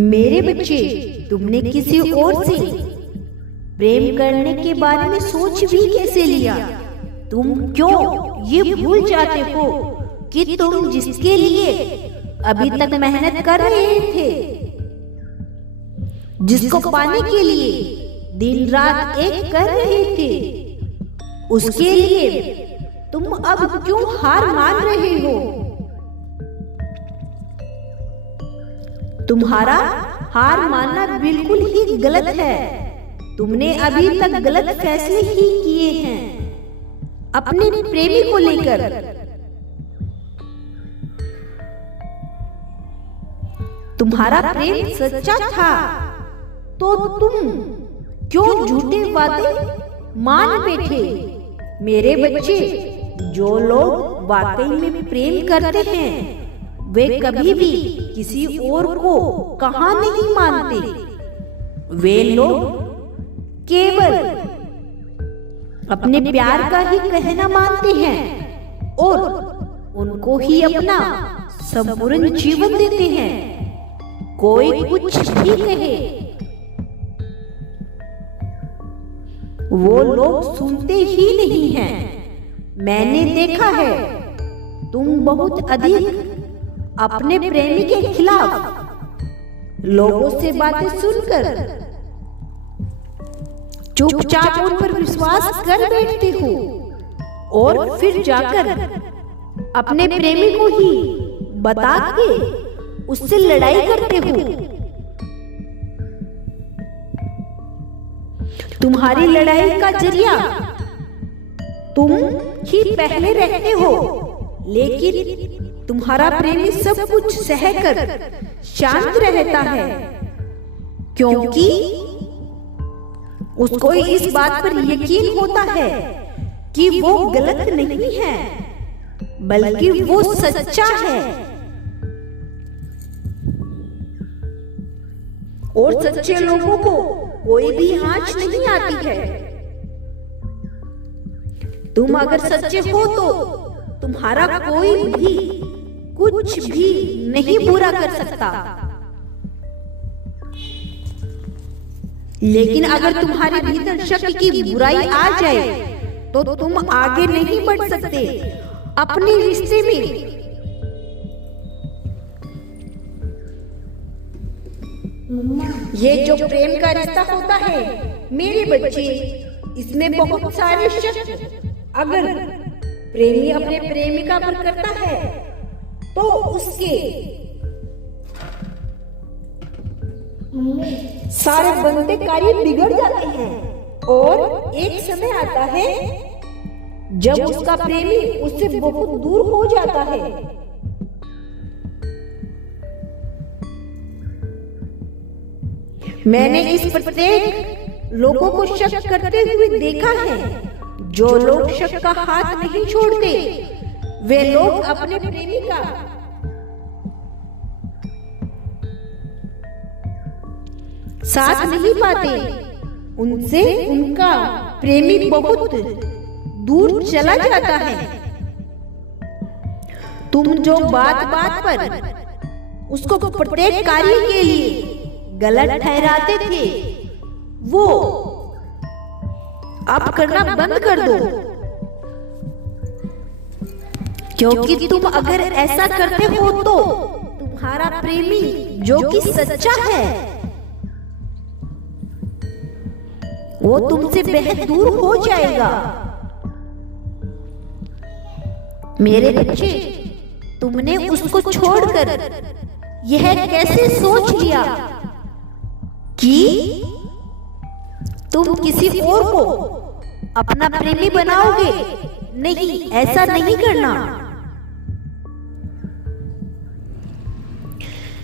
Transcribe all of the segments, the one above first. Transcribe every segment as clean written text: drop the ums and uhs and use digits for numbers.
मेरे बच्चे, तुमने किसी और से प्रेम करने के बारे में सोच भी कैसे लिया? तुम क्यों ये भूल जाते हो कि तुम जिसके लिए अभी तक मेहनत कर रहे थे, जिसको पाने के लिए दिन रात एक कर रहे थे, उसके लिए तुम अब क्यों हार मान रहे हो? तुम्हारा हार मानना बिल्कुल ही गलत है। तुमने अभी तक गलत फैसले ही किए हैं अपने प्रेमी को लेकर। तुम्हारा प्रेम सच्चा था तो तुम क्यों झूठे वादे मान बैठे? मेरे बच्चे, जो लोग वाकई में प्रेम करते हैं वे कभी भी किसी और को कहा नहीं मानते। वे लोग केवल अपने प्यार का ही कहना मानते हैं और उनको ही अपना संपूर्ण जीवन देते हैं। कोई कुछ भी कहे, वो लोग सुनते ही नहीं हैं। मैंने देखा है, तुम बहुत अधिक अपने प्रेमी के खिलाफ लोगों से बातें सुनकर चुपचाप उन पर विश्वास कर बैठते हो और फिर जाकर अपने प्रेमी को ही बता के उससे लड़ाई करते हो। तुम्हारी लड़ाई का जरिया तुम ही पहले रहते हो, लेकिन तुम्हारा प्रेमी सब कुछ सहकर शांत रहता है, क्योंकि उसको इस बात पर यकीन होता है कि वो गलत नहीं है, बल्कि वो सच्चा है। और सच्चे लोगों को कोई भी आंच नहीं आती है। तुम अगर सच्चे हो तो तुम्हारा कोई भी कुछ भी नहीं बुरा कर सकता। लेकिन अगर तुम्हारे भीतर शक की बुराई आ जाए तो तुम आगे नहीं बढ़ सकते अपने रिश्ते में। ये जो प्रेम का रिश्ता होता है मेरे बच्चे, इसमें बहुत सारे शक अगर प्रेमी अपने प्रेमिका पर करता है तो उसके सारे बनते कार्य बिगड़ जाते हैं। और एक समय आता है जब उसका प्रेमी उससे बहुत दूर हो जाता है। मैंने इस प्रत्येक लोगों को शक करते हुए देखा है। जो लोग शक का हाथ नहीं छोड़ते वे लोग अपने प्रेमी का साथ नहीं पाते। उनसे उनका प्रेमी बहुत दूर चला जाता है। तुम जो बात बात पर उसको प्रत्येक कार्य के लिए गलत ठहराते थे, वो अब करना बंद कर दो, क्योंकि तुम अगर ऐसा करते हो तो तुम्हारा प्रेमी जो कि सच्चा है वो तुमसे बेहद दूर हो जाएगा। मेरे बच्चे, तुमने उसको छोड़कर यह कैसे सोच लिया कि तुम किसी और को अपना प्रेमी बनाओगे? नहीं, ऐसा नहीं करना।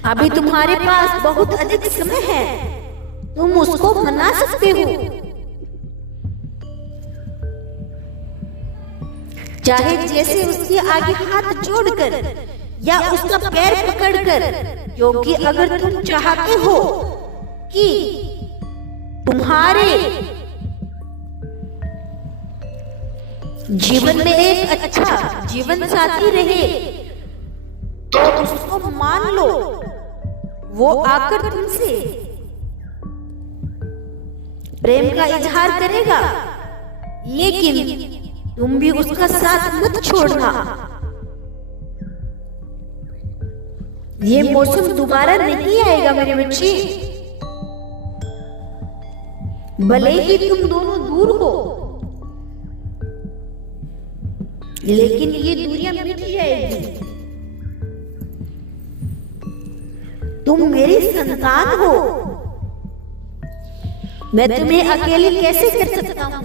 अभी तुम्हारे पास बहुत अधिक समय है, तुम उसको मना सकते हो। चाहे जैसे उसके आगे हाथ जोड़कर या उसका पैर पकड़कर, क्योंकि अगर तुम चाहते हो कि तुम्हारे जीवन में एक अच्छा जीवन साथी रहे तो उसको मान लो वो आकर तुमसे प्रेम का इजहार करेगा, लेकिन तुम भी उसका साथ मत छोड़ना। ये मौसम दोबारा नहीं आएगा मेरे बच्चे। भले ही तुम दोनों दूर हो, लेकिन ये दूरियां मिट जाएगी। तुम मेरी संतान हो, मैं तुम्हें अकेले कैसे कर सकता हूं?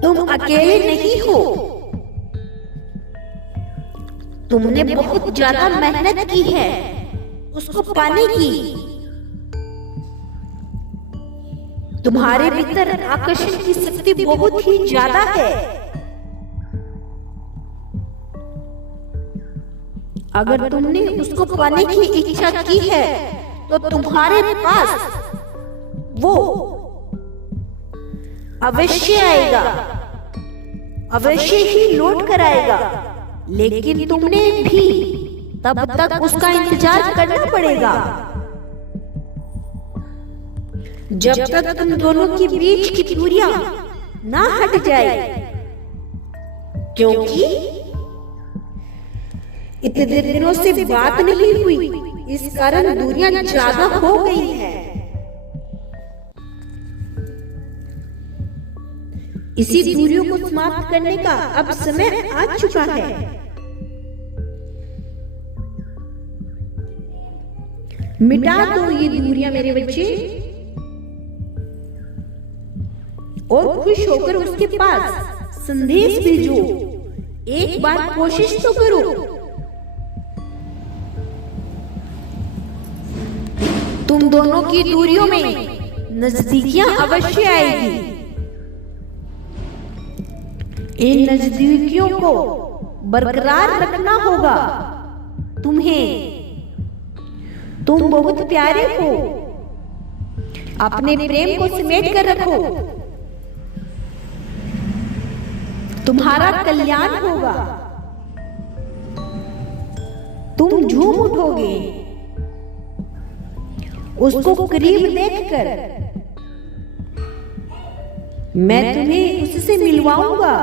तुम अकेले नहीं हो, तुमने बहुत ज्यादा मेहनत की है उसको पाने की। तुम्हारे भीतर आकर्षण की शक्ति बहुत ही ज्यादा है। अगर तुमने उसको पाने की इच्छा की है तो तुम्हारे पास वो अवश्य आएगा, अवश्य ही लौट कर आएगा। लेकिन तुमने भी तब तक उसका इंतजार करना पड़ेगा, जब तक तुम दोनों के बीच की दूरियां ना हट जाए। क्योंकि इतने दिनों से बात नहीं हुई, इस कारण दूरियां ज्यादा हो गई है। इसी दूरियों को समाप्त करने का अब समय आ चुका है। मिटा दो ये दूरियां मेरे बच्चे, और खुश होकर उसके पास संदेश भेजो। एक बार कोशिश तो करो। तुम दोनों की दूरियों में नजदीकियां अवश्य आएगी। इन नजदीकियों को बरकरार रखना होगा तुम्हें। तुम बहुत प्यारे हो, अपने प्रेम को समेट कर रखो। तुम्हारा कल्याण होगा, तुम झूम उठोगे उसको करीब देखकर। मैं तुम्हें उससे मिलवाऊंगा।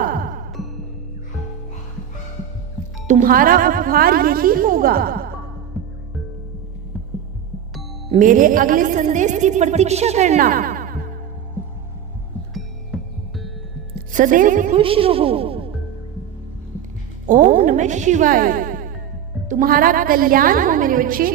तुम्हारा उपहार यही होगा। मेरे अगले संदेश की प्रतीक्षा करना। सदैव खुश रहो। ओम नमः शिवाय। तुम्हारा कल्याण हो मेरे बच्चे।